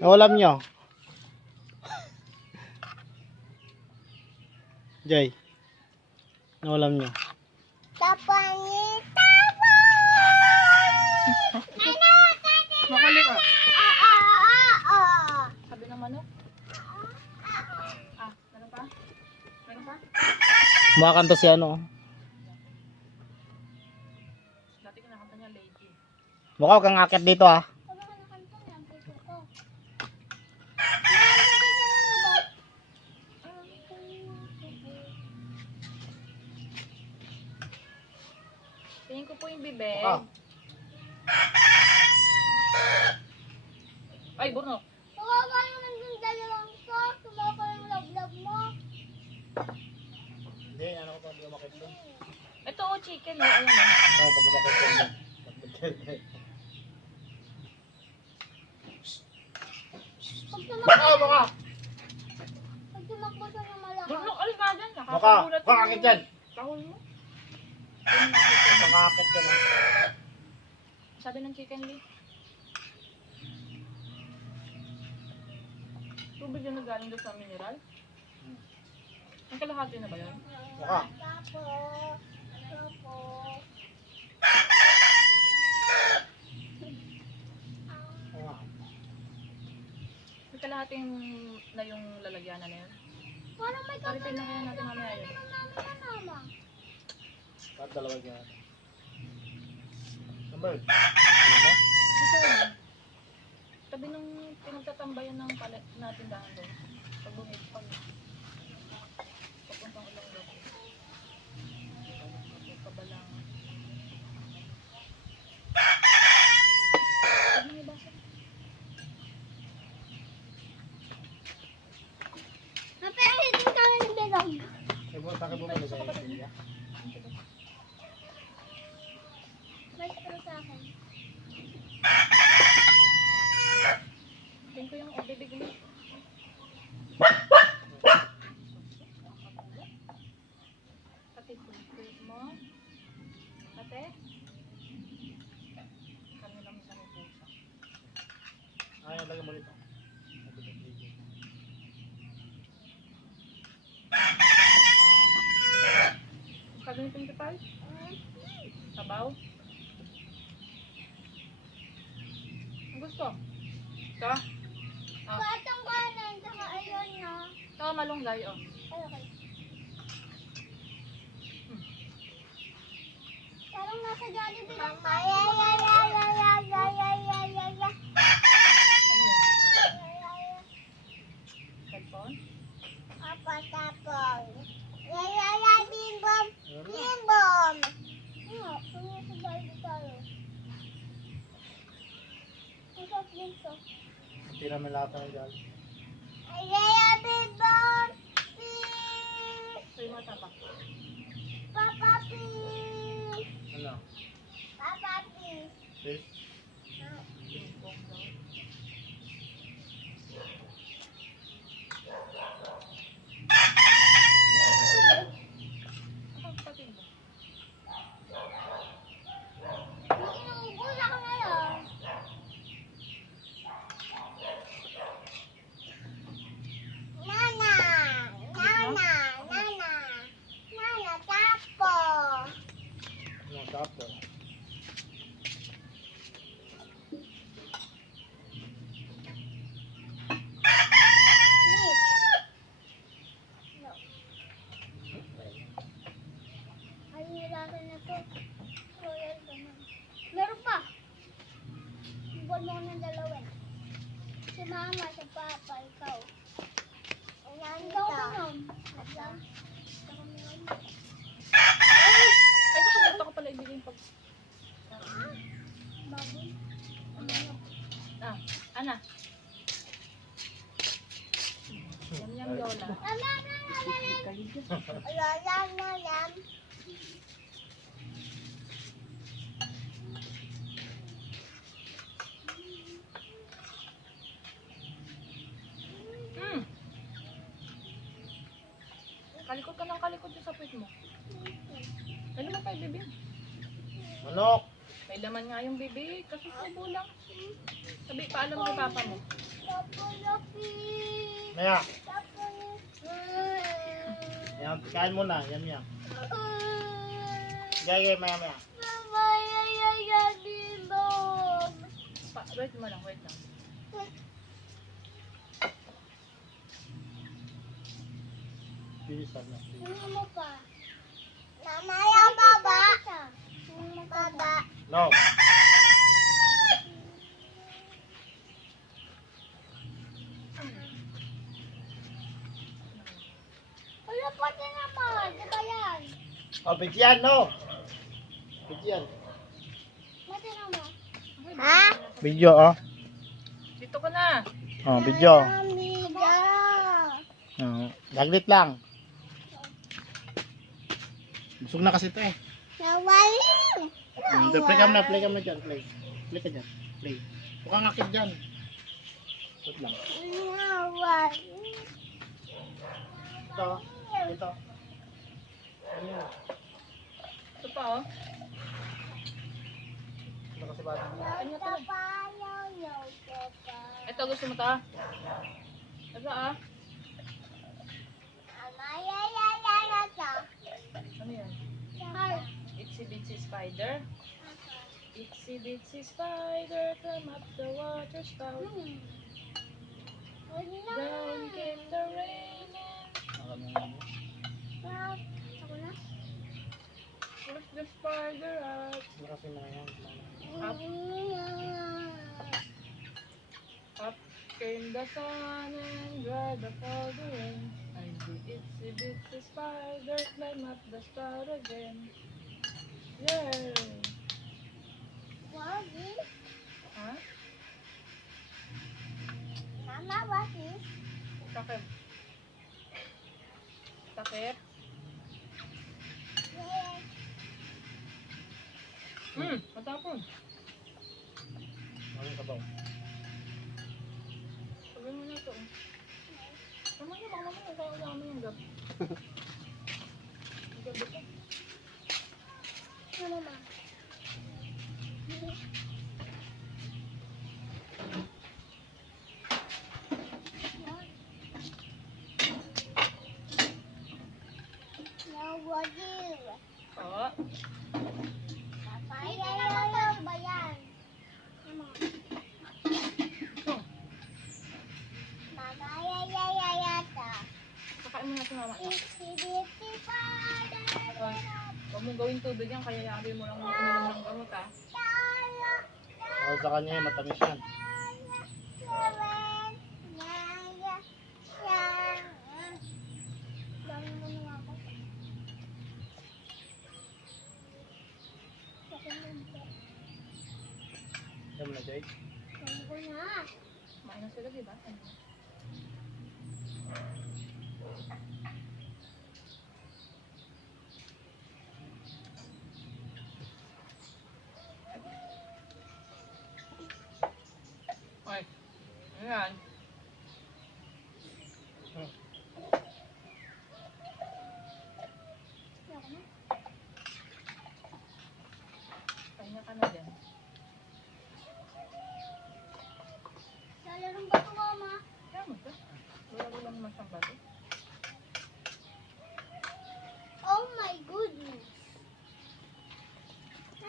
Nawalam nyo. Jay. Nawalam nyo. Tapangit. Makalik ah. Sabi ng manok. Meron pa? Meron pa? Kumakanta si ano. Dati kinakanta niya lady. Mukha kang akit dito ah. Tingin ko po yung bibig. Ay, Bruno. Kawawa naman yung dalawang to. Kawawa yung love mo. Hindi, ano ko pa bumakit doon. Ito o, chicken o. Ayan o. Ako pa bumakit doon. Baka! Pag tumakbo siya ng malakas. Bruno, alis nga dyan. Baka! Nakakagulat Baka akit dyan! Tahol mo. Baka akit dyan ah. Sabi ng chicken lee. Tubig yung nagaling doon sa mineral? Ang kalahati na ba yun? Baka! May kalahating na yung lalagyanan na yun. Parang may Paritin na kaya natin mamaya yun. mama. Kahit dalawa dyan. Number? Ano mo? Ito yun. Tabi nung pinagtatambayan ng tindahan doon. Pag bumipag. Papuntang ulang doon. Kabalang. Sabi niyo ba siya? Napahitin kami ng bilog. Saka bumalik sa iyo. May pero sa akin. Tingin ko yung bibig mo. Pati kulit mo. Ate? Kami lang sa may pusa. Ay, lagyan mo dito. Sabi ni Principal? Sabaw? Ang gusto? Ito? Batang kanan, saka ayun na. Ito, malunggay, oh. Ay, okay. Parang nasa Jollibee lang tayo. Ano yun? Headphone? Apa tapong. Bim-bom. Bim-bom. Ano? Ano sa Jollibee tayo? Isang dito. Tira mo lahat ng dyan. Bim-bom. Ito yung mata pa. Papa Pig. Ano? Papa Pig. Fish? Ping-pong daw. Ano kapatid mo? Inuubos ako ngayon. Nana. Nana. Nana. Nana. Tapo. Ano? Tapo? Lip. No. Ay, nilatan na to. Royal naman. Meron pa. Buwan mo ng dalawa. Si mama, si papa, ikaw. Ikaw ka nun. Ay, nakalimutan ko pala ibigay yung pag... Baboy. Ah, Ana. Yam-yam Yola. Alam. Kalikot ka ng kalikot yung sa puwit mo. Ano mo pa ibibig? Manok! May laman nga yung bibig. Kasusubo lang. Sabi, paalam kay papa mo. Papa Lucky. Maya, Papa yan, kain mo na. Yan, yan. Gaya, maya, maya. Mama, dito. Wait mo lang, wait lang. Bilisan na. Ano mo pa? Namaya, baba. Baba. No. Wala pa din naman. Di ba yan? Oh, bigyan, no. Bigyan. Mati naman. Ha? Video, oh. Dito ka na. Oh, video. Amiga. Oh, daglit lang. Busog na kasi ito eh. Nawali. Play ka na, play ka na dyan. Play. Play ka dyan. Play. Huwag kang akit dyan. Wait lang. Nawali. Ito. Ito. Ayun. Ito pa, oh. Ito kasi bata. Ano to? Yaw, papa. Ito, gusto mo to? Ito, ah. Amaya, Ano yan? Heart. Itsy bitsy spider. Itsy bitsy spider, climb up the water spout. Down came the rain and Ako na? pushed the spider out. Ito kasi mga yan. Up, up came the sun and dried up all the rain. And the itsy bitsy spider climbed up the spout again. Yay! What is? Ha? Mama, what is? Takip. Takip? Yes. Matapon. Ano ka ba? Sabi mo na ito. Tama niya, baka mamaya tayo namin yung gabi. Yung gabi pa. Ano, ma? Now, what is? Oo. Papaya, yaw, ba yan? Ano? Ito. Papaya, yayayata. Kakain mo na ito mama. Itsy-bitsy spider. Huwag mong gawin tubig yan, kaya yabi mo lang uminom ng gamot ha. Oh, sa kanya yung matamis yan. Alam mo na, Jay? Kumain na sila, diba? Ay, ayan. Pahinga ka na dyan. Kaya mo ito. Wala lang naman siyang bato. Oh my goodness.